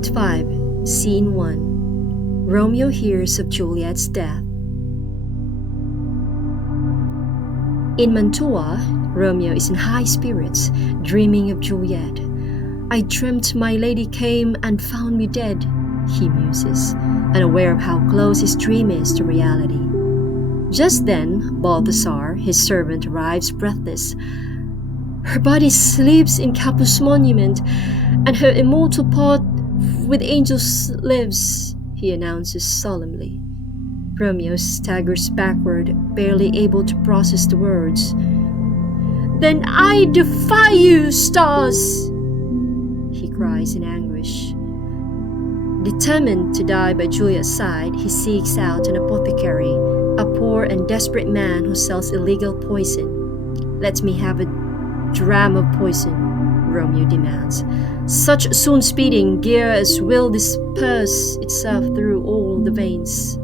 Act 5, Scene 1. Romeo hears of Juliet's death. In Mantua, Romeo is in high spirits, dreaming of Juliet. "I dreamt my lady came and found me dead," he muses, unaware of how close his dream is to reality. Just then, Balthasar, his servant, arrives breathless. "Her body sleeps in Capus Monument, and her immortal part with angels lives," he announces solemnly. Romeo staggers backward, barely able to process the words. "Then I defy you, stars!" he cries in anguish. Determined to die by Juliet's side, he seeks out an apothecary, a poor and desperate man who sells illegal poison. "Let me have a dram of poison," Romeo demands. "Such soon-speeding gear as will disperse itself through all the veins."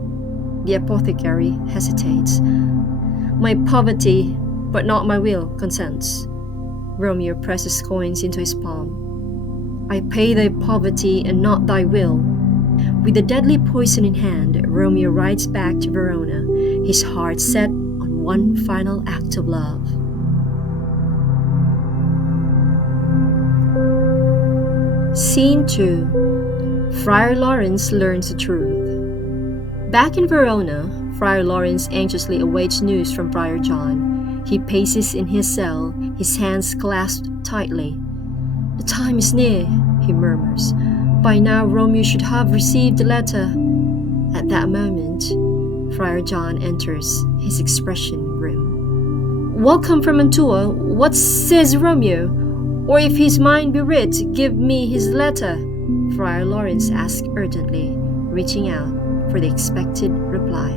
The apothecary hesitates. "My poverty, but not my will, consents." Romeo presses coins into his palm. "I pay thy poverty and not thy will." With the deadly poison in hand, Romeo rides back to Verona, his heart set on one final act of love. Scene 2. Friar Lawrence learns the truth. Back in Verona, Friar Lawrence anxiously awaits news from Friar John. He paces in his cell, his hands clasped tightly. "The time is near," he murmurs. "By now Romeo should have received the letter." At that moment, Friar John enters, his expression grim. "Welcome from Mantua. What says Romeo? Or if his mind be writ, give me his letter," Friar Lawrence asks urgently, reaching out for the expected reply.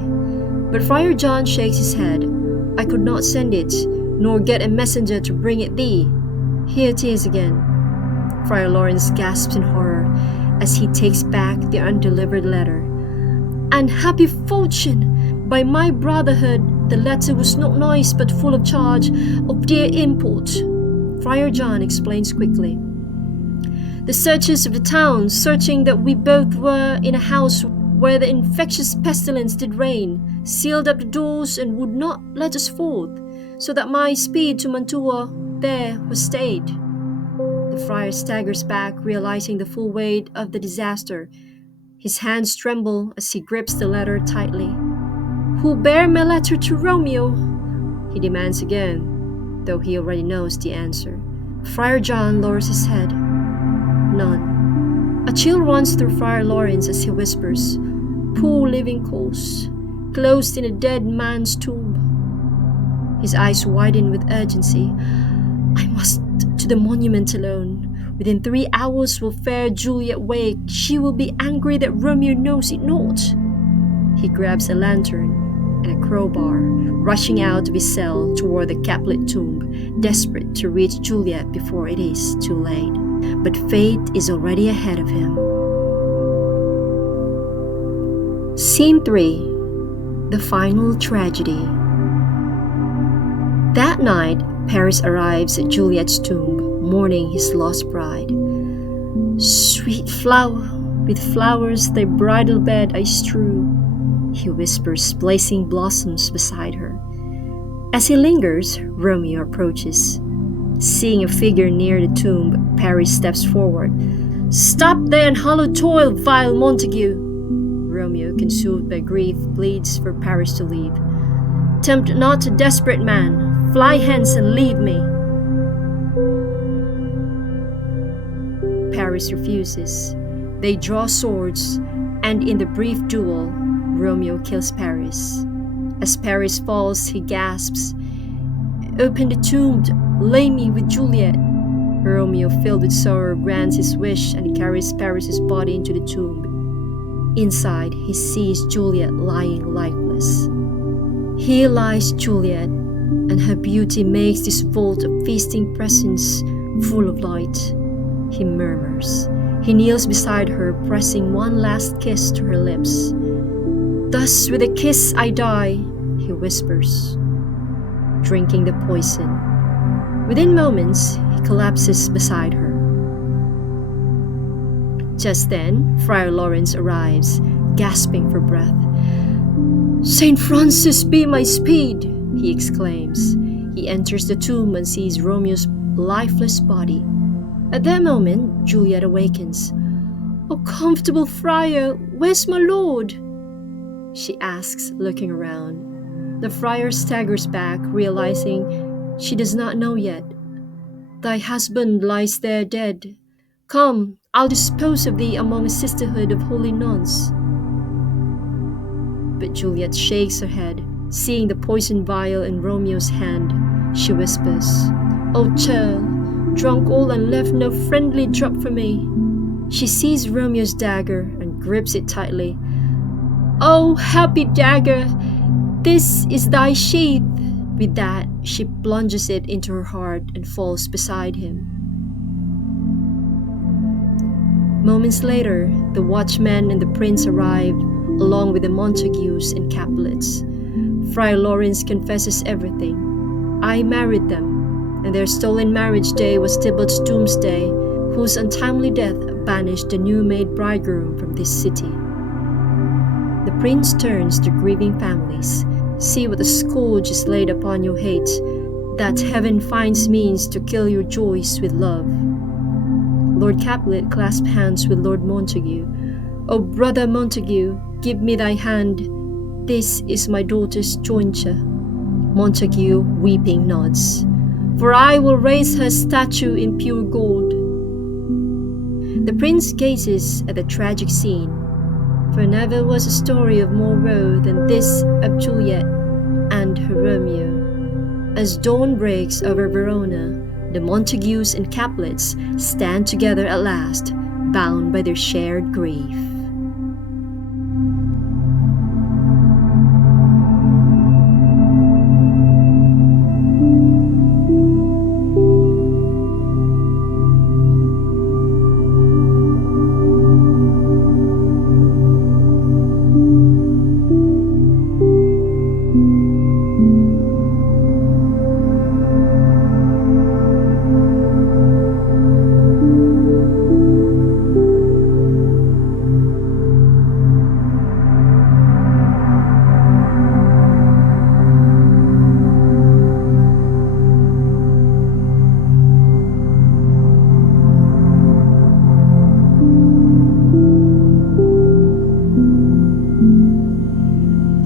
But Friar John shakes his head. "I could not send it, nor get a messenger to bring it thee. Here it is again." Friar Lawrence gasps in horror as he takes back the undelivered letter. "Unhappy fortune! By my brotherhood, the letter was not nice but full of charge, of dear import." Friar John explains quickly. "The searchers of the town, searching that we both were in a house where the infectious pestilence did reign, sealed up the doors and would not let us forth, so that my speed to Mantua there was stayed." The friar staggers back, realizing the full weight of the disaster. His hands tremble as he grips the letter tightly. "Who bear my letter to Romeo?" he demands again, though he already knows the answer. Friar John lowers his head. "None." A chill runs through Friar Lawrence as he whispers, "Poor living corpse, closed in a dead man's tomb." His eyes widen with urgency. "I must to the monument alone. Within 3 hours will fair Juliet wake. She will be angry that Romeo knows it not." He grabs a lantern and a crowbar, rushing out of his cell toward the Caplet tomb, desperate to reach Juliet before it is too late. But fate is already ahead of him. Scene 3. The final tragedy. That night, Paris arrives at Juliet's tomb, mourning his lost bride. "Sweet flower, with flowers thy bridal bed I strew," he whispers, placing blossoms beside her. As he lingers, Romeo approaches. Seeing a figure near the tomb, Paris steps forward. "Stop thy unhallowed toil, vile Montague!" Romeo, consumed by grief, pleads for Paris to leave. "Tempt not a desperate man. Fly hence and leave me." Paris refuses. They draw swords, and in the brief duel, Romeo kills Paris. As Paris falls, he gasps, "Open the tomb, lay me with Juliet." Romeo, filled with sorrow, grants his wish and carries Paris's body into the tomb. Inside, he sees Juliet lying lifeless. "Here lies Juliet, and her beauty makes this vault a feasting presence full of light," he murmurs. He kneels beside her, pressing one last kiss to her lips. "Thus with a kiss I die," he whispers, drinking the poison. Within moments, he collapses beside her. Just then, Friar Lawrence arrives, gasping for breath. "Saint Francis be my speed!" he exclaims. He enters the tomb and sees Romeo's lifeless body. At that moment, Juliet awakens. "Oh, comfortable friar, where's my lord?" she asks, looking around. The friar staggers back, realizing she does not know yet. "Thy husband lies there dead. Come, I'll dispose of thee among a sisterhood of holy nuns." But Juliet shakes her head, seeing the poison vial in Romeo's hand. She whispers, "Oh, child, drunk all and left no friendly drop for me." She sees Romeo's dagger and grips it tightly. "Oh, happy dagger, this is thy sheath." With that, she plunges it into her heart and falls beside him. Moments later, the watchmen and the prince arrived, along with the Montagues and Capulets. Friar Lawrence confesses everything. "I married them, and their stolen marriage day was Tybalt's doomsday, whose untimely death banished the new-made bridegroom from this city." The prince turns to grieving families. "See what a scourge is laid upon your hate, that heaven finds means to kill your joys with love." Lord Capulet clasped hands with Lord Montague. "O brother Montague, give me thy hand. This is my daughter's jointure." Montague, weeping, nods. "For I will raise her statue in pure gold." The prince gazes at the tragic scene, for never was a story of more woe than this of Juliet and her Romeo. As dawn breaks over Verona, the Montagues and Capulets stand together at last, bound by their shared grief.